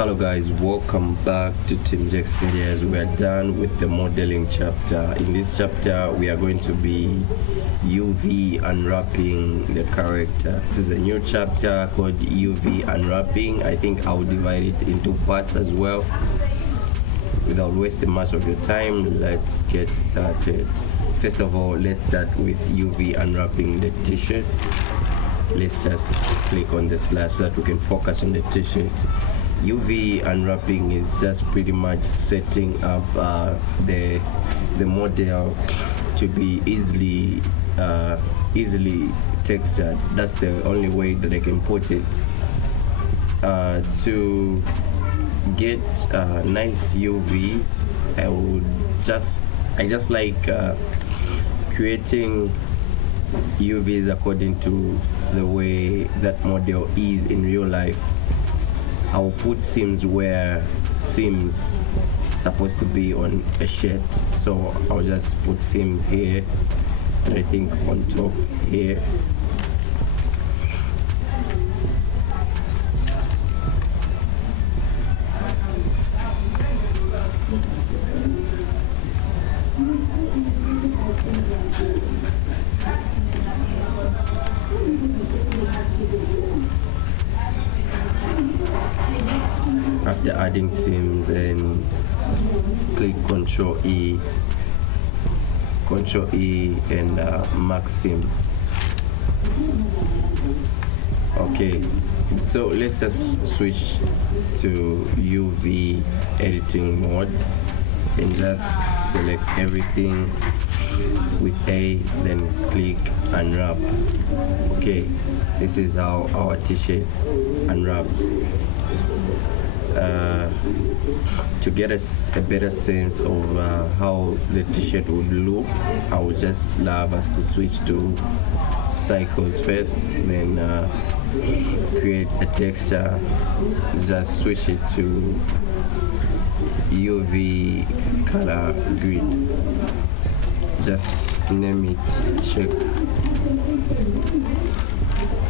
Hello guys, welcome back to Team Jack's videos. We are done with the modeling chapter. In this chapter we are going to be UV unwrapping the character. This is a new chapter called UV unwrapping. I think I'll divide it into parts as well. Without wasting much of your time, let's get started. First of all, let's start with UV unwrapping the t-shirt. Let's just click on the slash so that we can focus on the t-shirt. UV unwrapping is just pretty much setting up the model to be easily textured. That's the only way that I can put it. To get nice UVs, I just like creating UVs according to the way that model is in real life. I'll put seams where seams supposed to be on a shirt, so I'll just put seams here and I think on top here. After adding seams, and click Ctrl E and mark seam. Okay, so let's just switch to UV editing mode and just select everything with A, then click unwrap. Okay, this is how our t-shirt unwrapped. To get a better sense of how the t-shirt would look, I would just love us to switch to cycles first, then create a texture, just switch it to UV color grid, just name it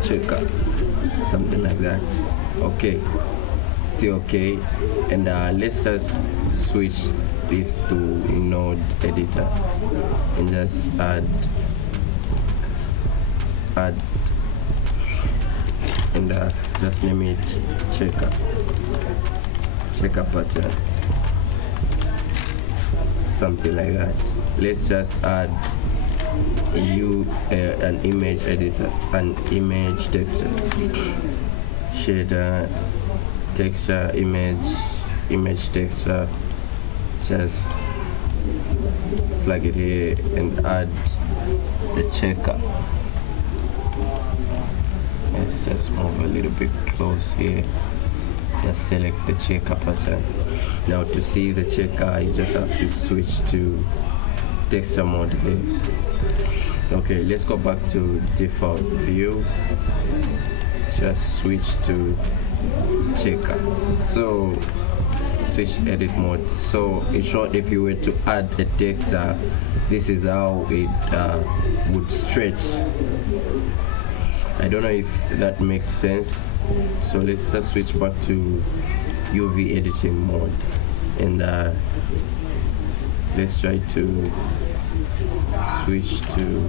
checker, something like that. Okay, still okay, and let's just switch this to node editor and just add and just name it checker pattern, something like that. Let's just add an image editor, an image texture, shader, texture, image texture. Just plug it here and add the checker. Let's just move a little bit close here. Just select the checker pattern. Now to see the checker, you just have to switch to texture mode here. Okay, let's go back to default view. Just switch to checker. So switch edit mode. So in short, if you were to add a texture, this is how it would stretch. I don't know if that makes sense. So let's just switch back to UV editing mode and let's try to switch to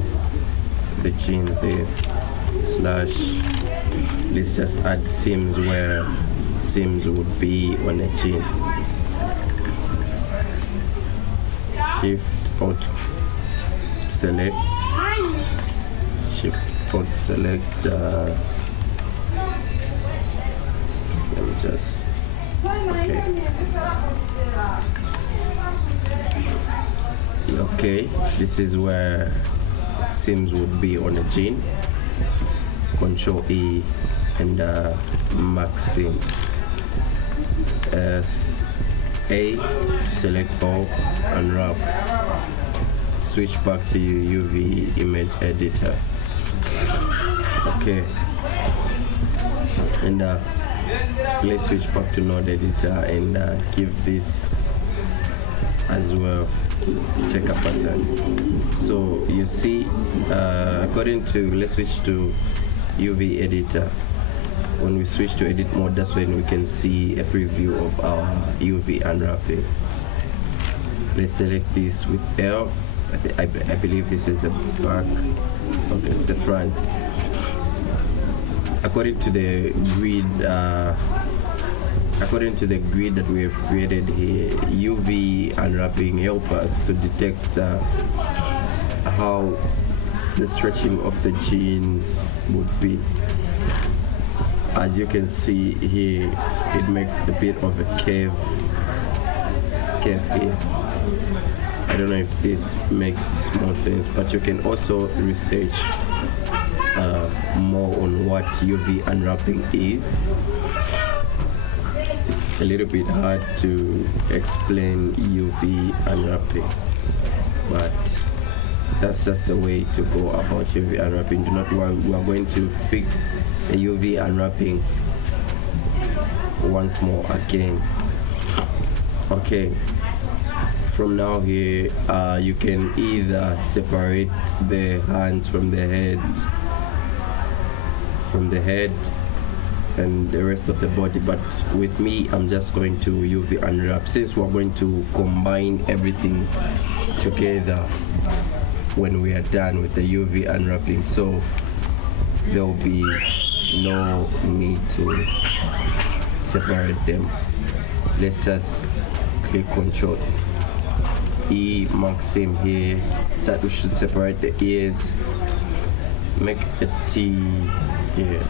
the jeans here. Slash, let's just add seams where seams would be on a jean. Shift Alt select, Shift Alt select. Let me just, okay, this is where seams would be on a jean. Ctrl E and mark seam. A to select all, unwrap. Switch back to UV image editor. Okay, and let's switch back to node editor and give this as well checker pattern. So you see, according to, let's switch to UV editor. when we switch to edit mode, that's when we can see a preview of our UV unwrapping. Let's select this with L. I believe this is the back. Okay, it's the front. According to the grid that we have created here, UV unwrapping help us to detect how the stretching of the jeans would be. As you can see here, it makes a bit of a curve here. I don't know if this makes more sense, but you can also research more on what UV unwrapping is. It's a little bit hard to explain UV unwrapping, but that's just the way to go about UV unwrapping. Do not worry, we are going to fix the UV unwrapping once more again. Okay, from now here, you can either separate the hands from the head and the rest of the body, but with me, I'm just going to UV unwrap, since we're going to combine everything together when we are done with the UV unwrapping, so there will be no need to separate them. Let's just click Ctrl E, maxim here, so we should separate the ears, make a T here.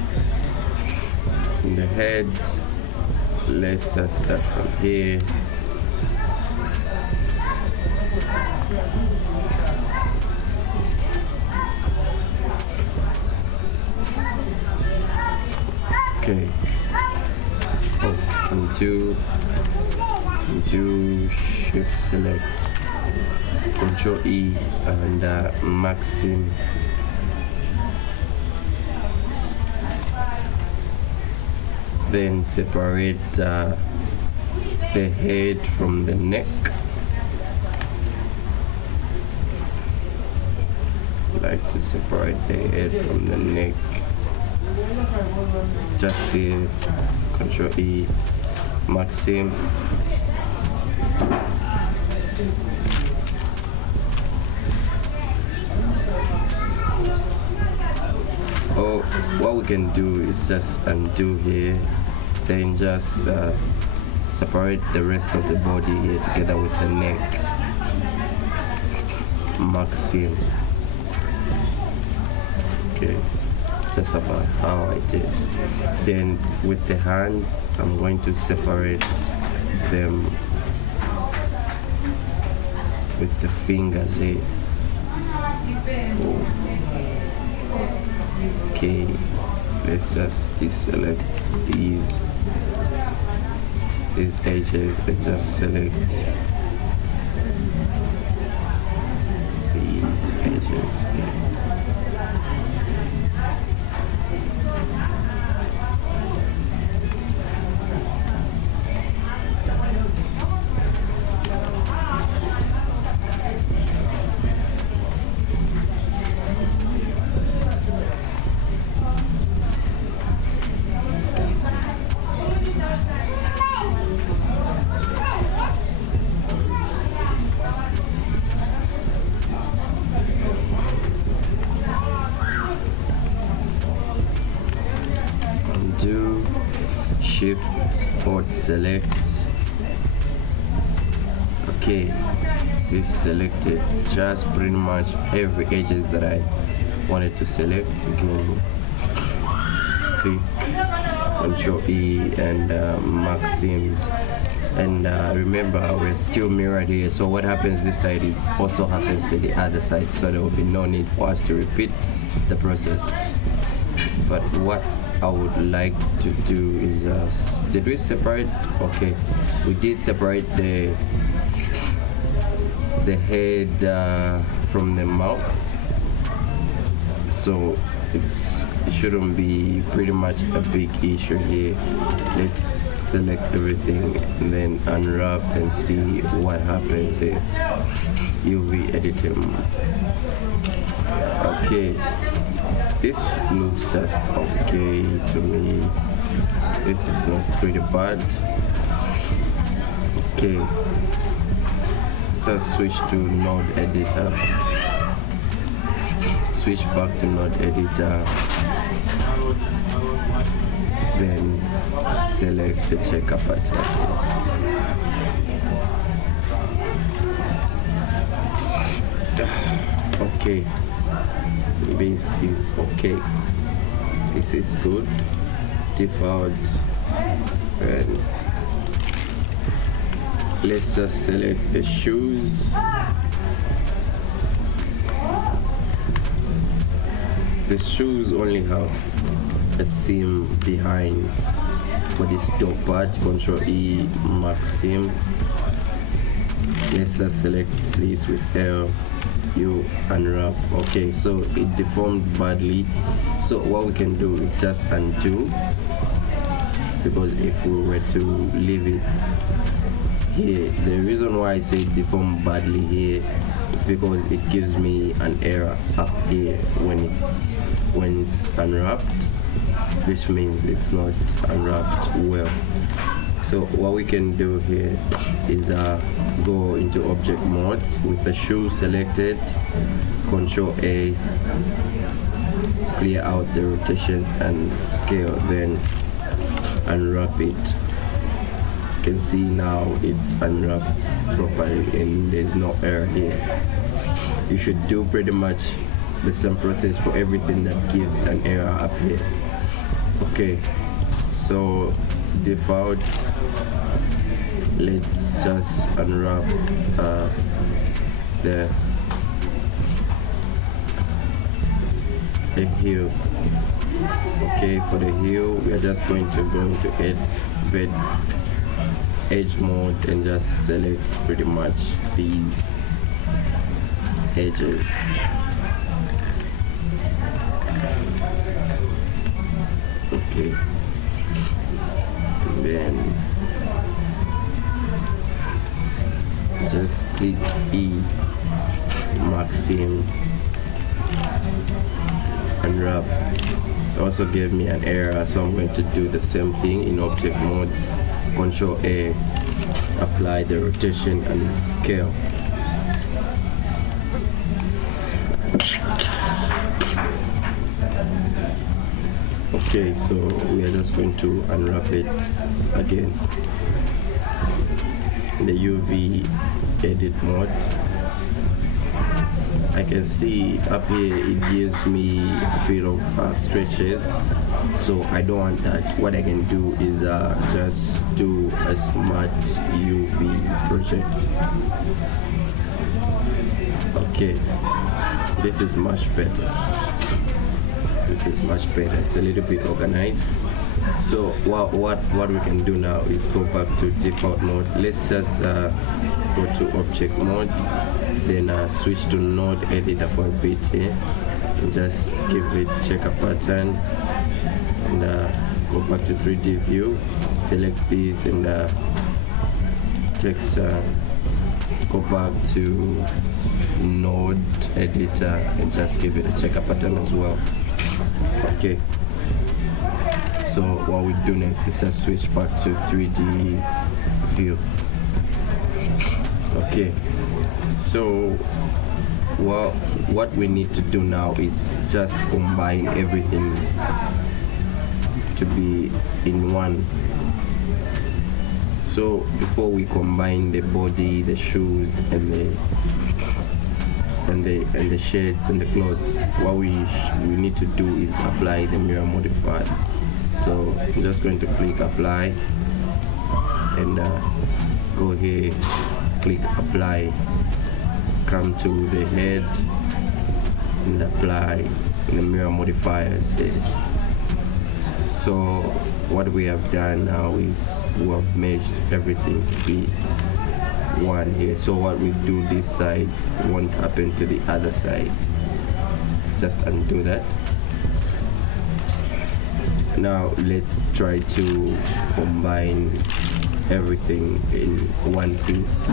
In the head, let's just start from here. Okay. Oh, undo, shift select, Control E, and maxim. Then separate the head from the neck. Like to separate the head from the neck. Just here, Control E, maxim. Oh, what we can do is just undo here, then just separate the rest of the body here together with the neck. Maxim. Okay, that's about how I did. Then with the hands, I'm going to separate them with the fingers here. Oh. Okay, let's just deselect these edges and just select these edges here. Undo, shift or select. Okay, this selected just pretty much every edges that I wanted to select. Again, click Control E and maxims. And remember, we're still mirrored here, so what happens this side is also happens to the other side, so there will be no need for us to repeat the process. But what I would like to do is did we separate? Okay, we did separate the head from the mouth, so it shouldn't be pretty much a big issue here. Let's select everything and then unwrap and see what happens here. UV editing. Okay, this looks just okay to me. This is not pretty bad. Okay, so switch to node editor. Switch back to node editor, then select the checker pattern. Okay, this is okay. This is good. Default, and let's just select the shoes. The shoes only have a seam behind for this top part. Control E, max seam. Let's just select this with L, U, unwrap. Okay, so it deformed badly. So what we can do is just undo, because if we were to leave it here, the reason why I say deformed badly here is because it gives me an error up here when it's unwrapped, which means it's not unwrapped well. So what we can do here is go into object mode with the shoe selected, Control A, clear out the rotation and scale, then unwrap it. You can see now it unwraps properly and there's no error here. You should do pretty much the same process for everything that gives an error up here. Okay, so default, let's just unwrap the heel. Okay, for the heel we are just going to go into edge mode and just select pretty much these edges. Okay, and then just click E, max seam, unwrap. Also gave me an error, so I'm going to do the same thing in object mode. Control A, apply the rotation and scale. Okay, so we are just going to unwrap it again. The UV edit mode. I can see up here it gives me a bit of stretches, so I don't want that. What I can do is just do a smart UV project. Okay, this is much better. This is much better. It's a little bit organized. So what we can do now is go back to default mode. Let's just go to object mode, then switch to node editor for a bit here, and just give it checker pattern, and go back to 3D view, select this, and texture, go back to node editor and just give it a checker pattern as well. Okay, so what we do next is just switch back to 3D view. Okay, so what we need to do now is just combine everything to be in one. So before we combine the body, the shoes, and the shades and the clothes, what we need to do is apply the mirror modifier. So I'm just going to click apply and go here, click apply, come to the head and apply the mirror modifiers here. So what we have done now is we have merged everything to be one here. So what we do this side won't happen to the other side. Just undo that. Now let's try to combine everything in one piece.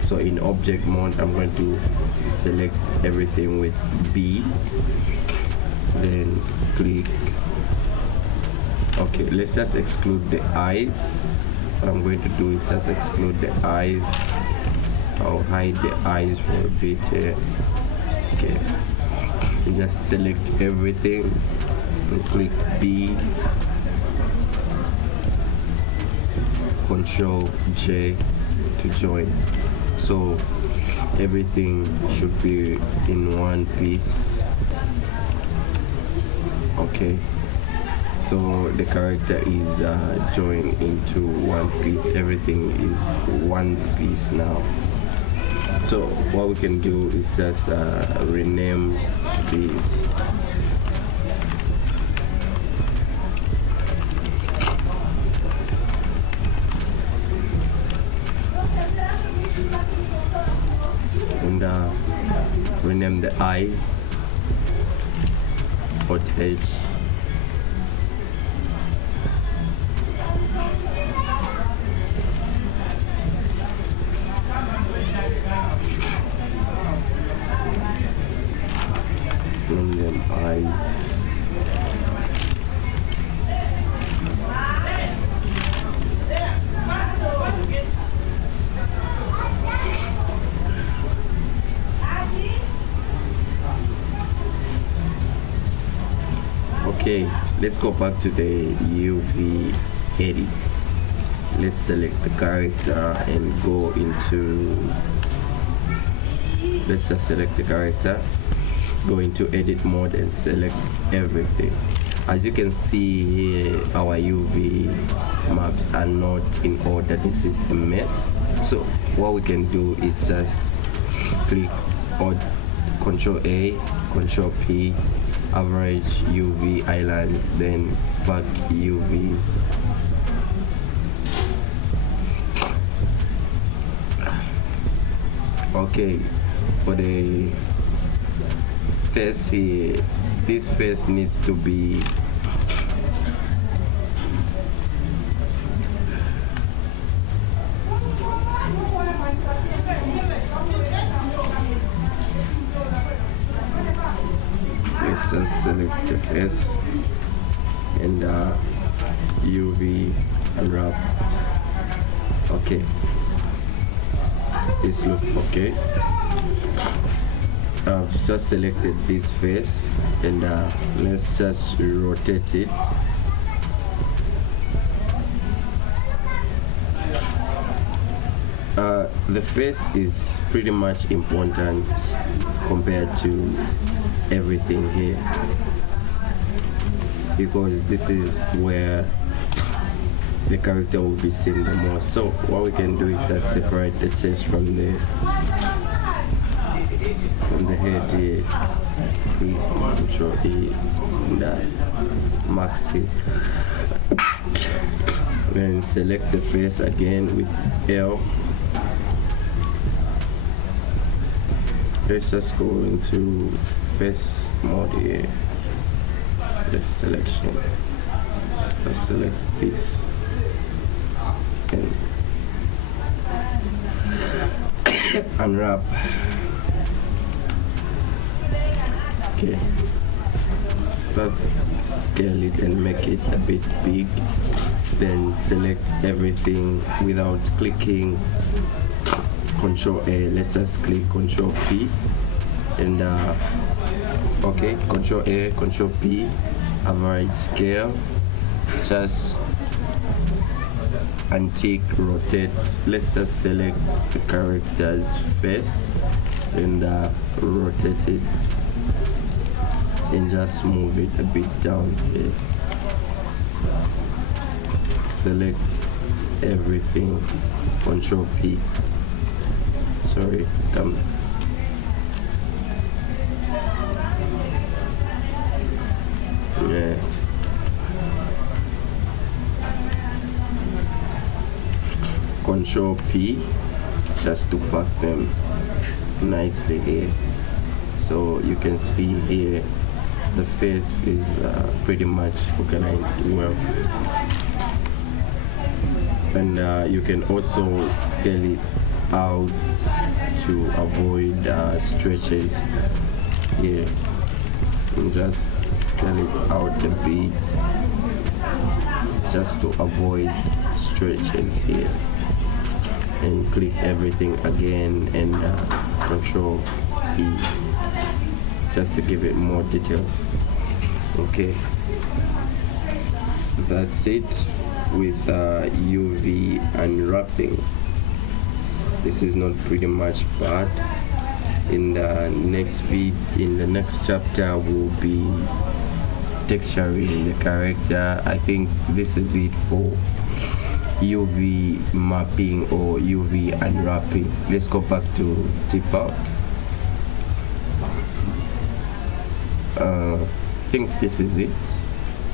So in object mode, I'm going to select everything with B, then click Okay, let's just exclude the eyes. What I'm going to do is just exclude the eyes. I'll hide the eyes for a bit here. Okay, and just select everything and click B, Control J to join. So everything should be in one piece. Okay, so the character is joined into one piece. Everything is one piece now. So what we can do is just rename these. And rename the eyes, footage. Name them eyes. Okay, let's go back to the UV edit. Let's select the character and go into, let's just select the character, go into edit mode and select everything. As you can see here, our UV maps are not in order. This is a mess. So what we can do is just click on Control A, Control P, average UV islands, then back UVs. Okay, for the face here, this face needs to be let's just select the face and UV unwrap. Okay, this looks okay. I've just selected this face and let's just rotate it. The face is pretty much important compared to everything here, because this is where the character will be seen the most. So what we can do is just separate the chest from the head here. Control E and max it. Then select the face again with L. Let's just go into face mode here. The selection. Let's select this and unwrap. Okay, just scale it and make it a bit big, then select everything without clicking Control A. Let's just click Control P and okay, Control A, Control P, average scale, just untick rotate. Let's just select the character's face and rotate it and just move it a bit down here. Select everything, Control P. Sorry, come. Yeah. Control P just to pack them nicely here. So you can see here the face is pretty much organized well. And you can also scale it out to avoid stretches here. And just scale it out a bit. just to avoid stretches here, and click everything again and control E just to give it more details. Okay, that's it with UV unwrapping. This is not pretty much bad. In the next chapter we'll be texturing the character. I think this is it for UV mapping or UV unwrapping. Let's go back to default. I think this is it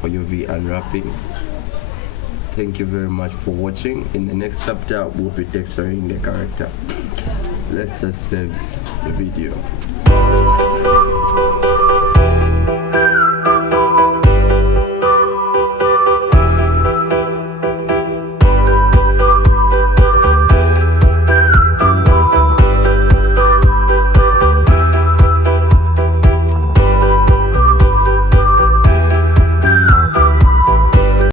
for UV unwrapping. Thank you very much for watching. In the next chapter we'll be texturing the character. Let's just save the video.